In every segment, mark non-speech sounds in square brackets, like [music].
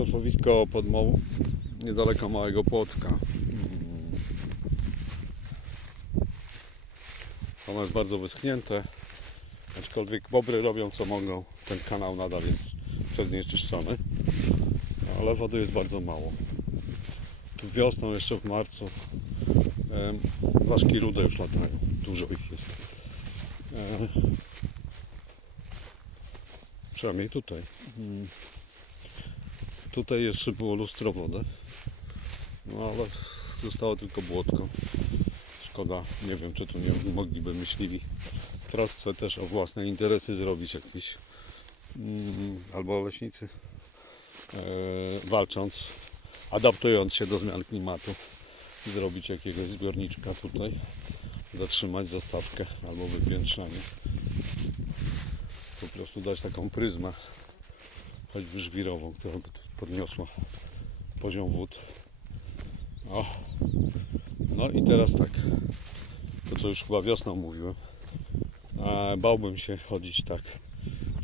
torfowisko pod Moł, niedaleko Małego Płotka. Ono jest bardzo wyschnięte, aczkolwiek bobry robią co mogą. Ten kanał nadal jest przeznieczyszczony, ale wody jest bardzo mało. Tu wiosną, jeszcze w marcu, ważki rude już latają. Dużo ich jest. Przynajmniej tutaj. Tutaj jeszcze było lustro. No ale zostało tylko błotko. Szkoda, nie wiem czy tu nie mogliby myśliwi trosce też o własne interesy zrobić jakiś mm, albo leśnicy e, walcząc, adaptując się do zmian klimatu zrobić jakiegoś zbiorniczka tutaj zatrzymać zastawkę albo wypiętrzanie po prostu dać taką pryzmę choćby żwirową, tu podniosła poziom wód. O. No i teraz tak, to co już chyba wiosną mówiłem, bałbym się chodzić tak,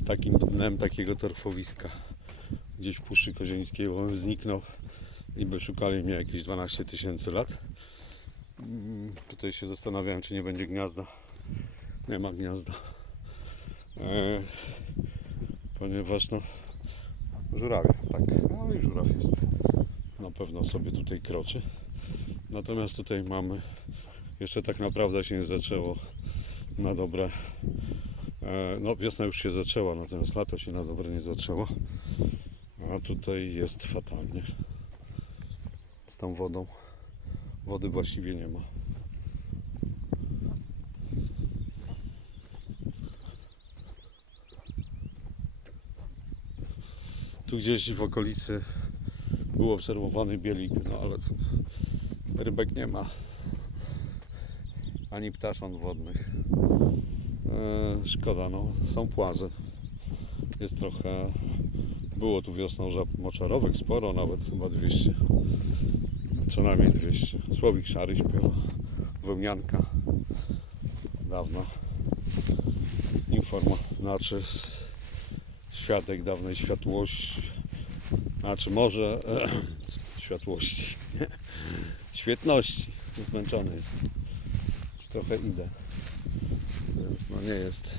takim dnem takiego torfowiska gdzieś w Puszczy Kozieńskiej, bo bym zniknął i by szukali mnie jakieś 12 tysięcy lat. Mm, Tutaj się zastanawiałem, czy nie będzie gniazda. Nie ma gniazda. E, ponieważ no żurawie, tak, no i żuraw jest. Na pewno sobie tutaj kroczy. Natomiast tutaj mamy jeszcze tak naprawdę się nie zaczęło na dobre e, no wiosna już się zaczęła natomiast lato się na dobre nie zaczęło. A tutaj jest fatalnie. Z tą wodą wody właściwie nie ma Tu gdzieś w okolicy był obserwowany bielik, no ale rybek nie ma. Ani ptaszon wodnych. E, szkoda, no. Są płazy. Jest trochę... Było tu wiosną żab moczarowych sporo, nawet chyba 200. Co najmniej 200. Słowik szary śpiewa. Wełnianka. Dawno. Informa. Znaczy świadek dawnej światłości, znaczy może e, [clears throat] światłości, [laughs] świetności, zmęczony jest, trochę idę, więc no nie jest,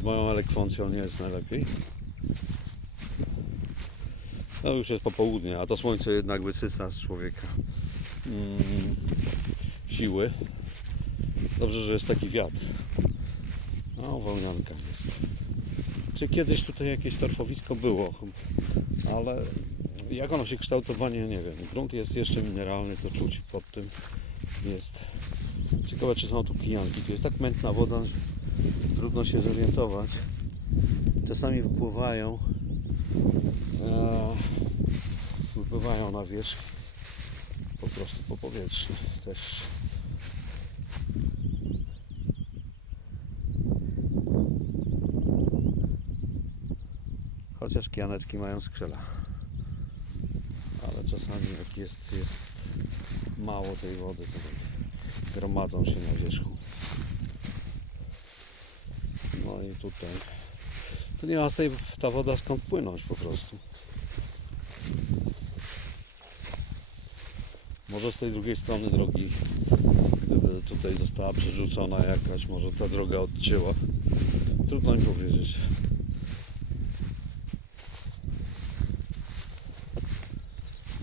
z moją elekwoncją nie jest najlepiej. No już jest popołudnie, a to słońce jednak wysysa z człowieka mm, siły. Dobrze, że jest taki wiatr. No, wełnianka jest. Czy kiedyś tutaj jakieś torfowisko było, ale jak ono się kształtowanie, nie wiem. Grunt jest jeszcze mineralny, to czuć pod tym jest. Ciekawe, czy są tu kijanki. Tu jest tak mętna woda, że trudno się zorientować. Czasami wypływają, e, wypływają na wierzch, po prostu po powietrzu też. Chociaż kijaneczki mają skrzela. Ale czasami jak jest, jest mało tej wody, to tak gromadzą się na wierzchu. No i tutaj. To nie ma tej, ta woda skąd płynąć po prostu. Może z tej drugiej strony drogi, gdyby tutaj została przerzucona jakaś, może ta droga odcięła. Trudno mi powiedzieć.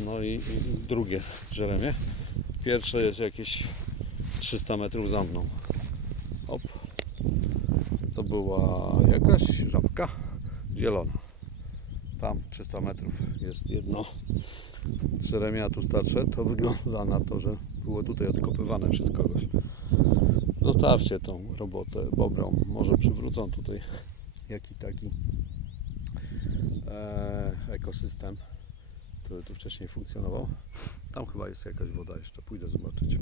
No i, i drugie żeremie. Pierwsze jest jakieś 300 metrów za mną. Op. To była jakaś żabka zielona. Tam 300 metrów jest jedno żeremie, a tu starsze. To wygląda na to, że było tutaj odkopywane przez kogoś. Zostawcie tą robotę bobrom. Może przywrócą tutaj jaki taki e, ekosystem który tu wcześniej funkcjonował. Tam chyba jest jakaś woda jeszcze, pójdę zobaczyć.